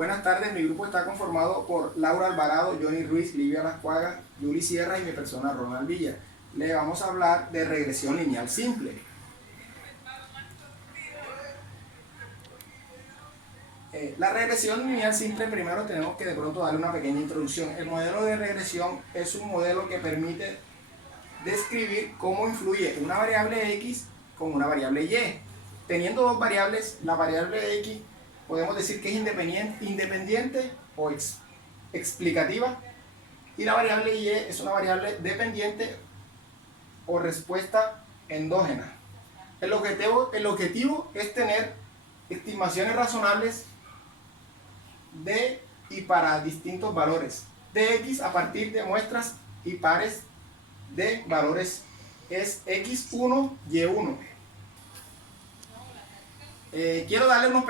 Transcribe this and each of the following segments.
Buenas tardes, mi grupo está conformado por Laura Alvarado, Johnny Ruiz, Livia Lascuaga, Yuli Sierra y mi persona Ronald Villa. Le vamos a hablar de regresión lineal simple. La regresión lineal simple, primero tenemos que de pronto darle una pequeña introducción. El modelo de regresión es un modelo que permite describir cómo influye una variable X con una variable Y. Teniendo dos variables, la variable X podemos decir que es independiente o explicativa, y la variable Y es una variable dependiente o respuesta endógena. El objetivo es tener estimaciones razonables de y para distintos valores de X a partir de muestras y pares de valores es X1, Y1. Quiero darle unos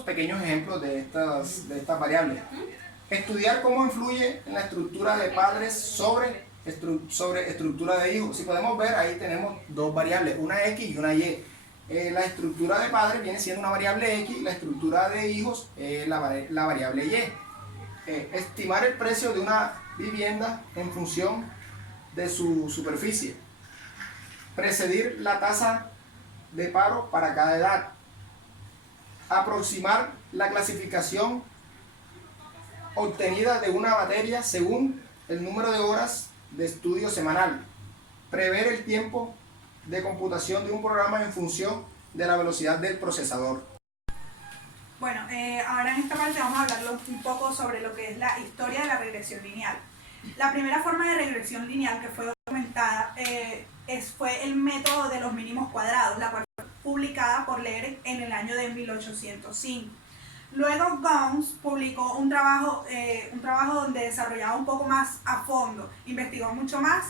pequeños ejemplos de estas variables. Estudiar cómo influye en la estructura de padres sobre estructura de hijos. Si podemos ver, ahí tenemos dos variables, una X y una Y. La estructura de padres viene siendo una variable X, la estructura de hijos la variable Y. Estimar el precio de una vivienda en función de su superficie. Precedir la tasa de paro para cada edad. Aproximar la clasificación obtenida de una materia según el número de horas de estudio semanal. Prever el tiempo de computación de un programa en función de la velocidad del procesador. Bueno, ahora en esta parte vamos a hablar un poco sobre lo que es la historia de la regresión lineal. La primera forma de regresión lineal que fue documentada fue el método de los mínimos cuadrados, la cual fue publicada por Lehr en el año de 1805. Luego Gauss publicó un trabajo donde desarrollaba un poco más a fondo, investigó mucho más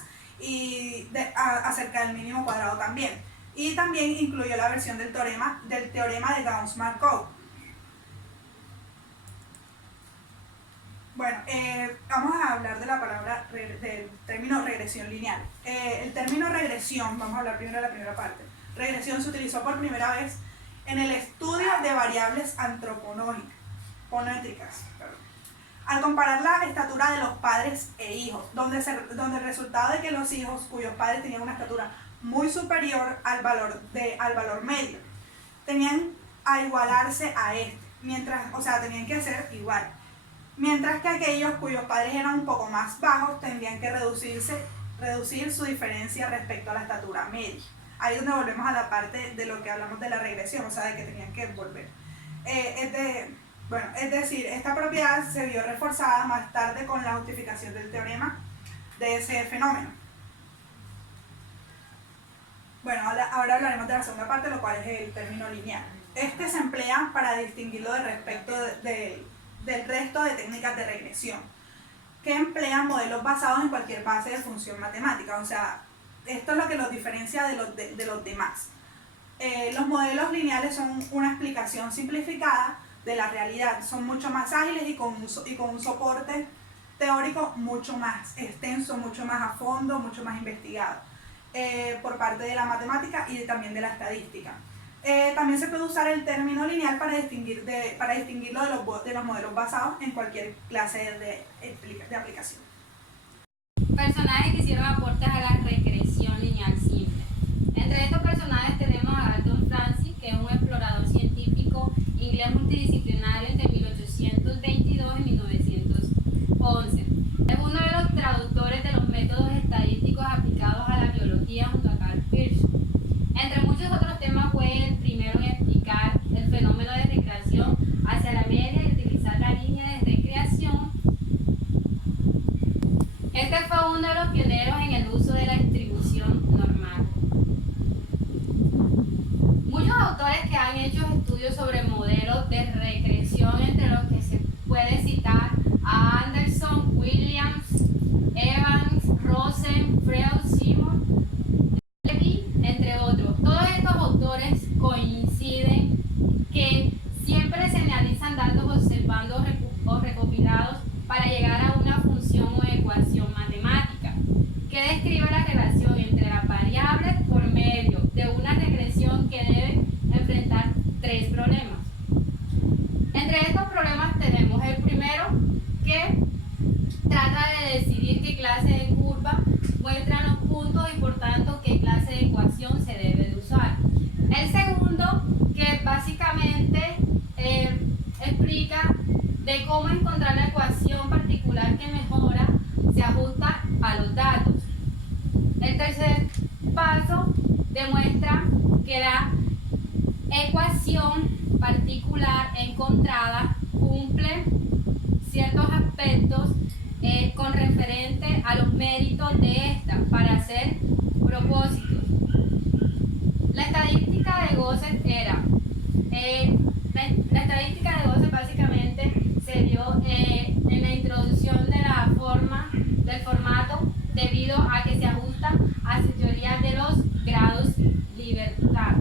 acerca del mínimo cuadrado también. Y también incluyó la versión del teorema de Gauss-Markov. Bueno, vamos a hablar de la palabra, del término regresión lineal. El término regresión, vamos a hablar primero de la primera parte. Regresión se utilizó por primera vez en el estudio de variables antropométricas, al comparar la estatura de los padres e hijos, donde el resultado de que los hijos cuyos padres tenían una estatura muy superior al valor medio, tenían a igualarse a este, tenían que ser igual. Mientras que aquellos cuyos padres eran un poco más bajos tendrían que reducir su diferencia respecto a la estatura media. Ahí es donde volvemos a la parte de lo que hablamos de la regresión, o sea, de que tenían que volver. Es decir, esta propiedad se vio reforzada más tarde con la justificación del teorema de ese fenómeno. Bueno, ahora hablaremos de la segunda parte, lo cual es el término lineal. Este se emplea para distinguirlo del resto de técnicas de regresión, que emplean modelos basados en cualquier base de función matemática. O sea, esto es lo que los diferencia de los demás. Los modelos lineales son una explicación simplificada de la realidad, son mucho más ágiles y con un soporte teórico mucho más extenso, mucho más a fondo, mucho más investigado por parte de la matemática y también de la estadística. También se puede usar el término lineal para distinguirlo de los modelos basados en cualquier clase de aplicación. Personajes que hicieron aportes a la regresión lineal simple. Entre estos personajes tenemos a Galton Francis, que es un explorador científico inglés multidisciplinario entre 1822 y 1911. Es uno de los traductores de los métodos estadísticos aplicados a la biología junto a Carl Pearson. Entre muchos otros temas fue el primero en explicar el fenómeno de recreación hacia la media y utilizar la línea de recreación. Este fue uno de los pioneros en el uso de la distribución normal. Muchos autores que han hecho estudios sobre modelos de regresión, entre los que se puede citar a Anderson, Williams, Evans, Rosen, Freud, Simon, Levy, entre otros. Todos estos autores coinciden que siempre se analizan datos observando o recopilados para llegar a una función o ecuación matemática que describe la relación entre las variables por medio de una regresión que debe enfrentar tres problemas. Entre estos problemas tenemos encarga de decidir qué clase de curva muestran los puntos y por tanto qué clase de ecuación se debe de usar. El segundo, que básicamente explica de cómo encontrar la ecuación particular que mejora, se ajusta a los datos. El tercer paso demuestra que la ecuación particular encontrada cumple ciertos aspectos con referente a los méritos de esta para hacer propósitos. La estadística de Gosset la estadística de Gosset básicamente se dio en la introducción de la forma del formato debido a que se ajusta a su teoría de los grados libertad.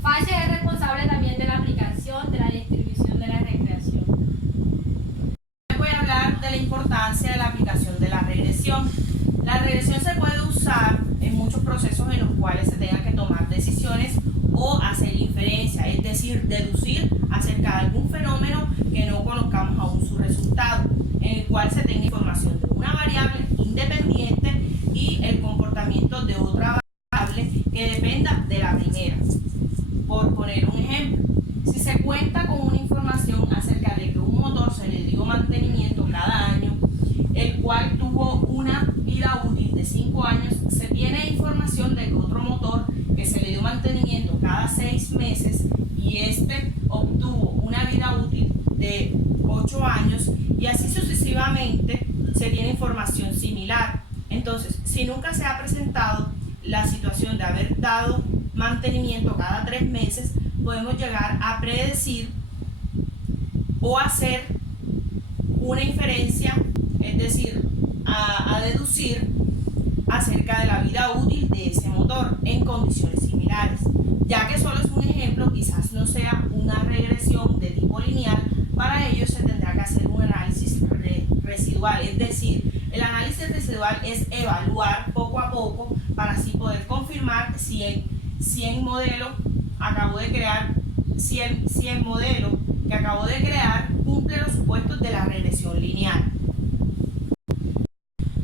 Fauci es responsable también de la aplicación de la distribución de la recreación. Voy a hablar de la importancia de la aplicación de la regresión. La regresión se puede usar en muchos procesos en los cuales se tengan que tomar decisiones o hacer inferencia, es decir, deducir acerca de algún fenómeno que no conozcamos aún su resultado, en el cual se tenga información de una variable independiente y el comportamiento de otra variable que dependa de la primera. Por poner un ejemplo, si se cuenta con una información acerca de que un motor se le dio mantenimiento cada año, el cual tuvo una vida útil de 5 años, se tiene información de que otro motor que se le dio mantenimiento cada 6 meses y este obtuvo una vida útil de 8 años y así sucesivamente se tiene información similar. Entonces, si nunca se ha presentado la situación de haber dado mantenimiento cada 3 meses, podemos llegar a predecir o hacer una inferencia, es decir, a deducir acerca de la vida útil de ese motor en condiciones similares. Ya que solo es un ejemplo, quizás no sea una regresión de tipo lineal, para ello se tendrá que hacer un análisis residual, es decir, el análisis residual es evaluar poco a poco para así poder confirmar si el modelo que acabo de crear cumple los supuestos de la regresión lineal.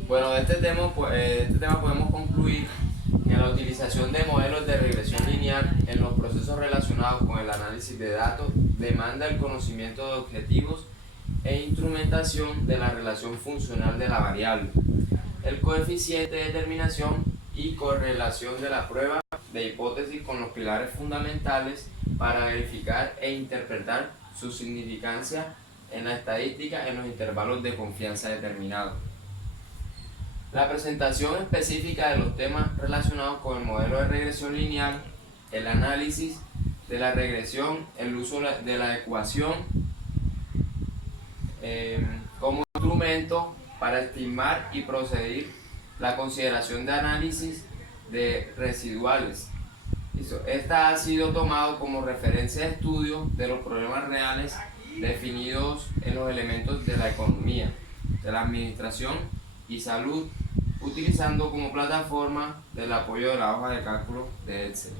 Bueno, de este tema podemos concluir que la utilización de modelos de regresión lineal en los procesos relacionados con el análisis de datos demanda el conocimiento de objetivos e instrumentación de la relación funcional de la variable, el coeficiente de determinación y correlación de la prueba de hipótesis con los pilares fundamentales para verificar e interpretar su significancia en la estadística en los intervalos de confianza determinados. La presentación específica de los temas relacionados con el modelo de regresión lineal, el análisis de la regresión, el uso de la ecuación como instrumento para estimar y proceder la consideración de análisis de residuales. Esta ha sido tomado como referencia de estudio de los problemas reales definidos en los elementos de la economía, de la administración y salud, utilizando como plataforma del apoyo de la hoja de cálculo de Excel.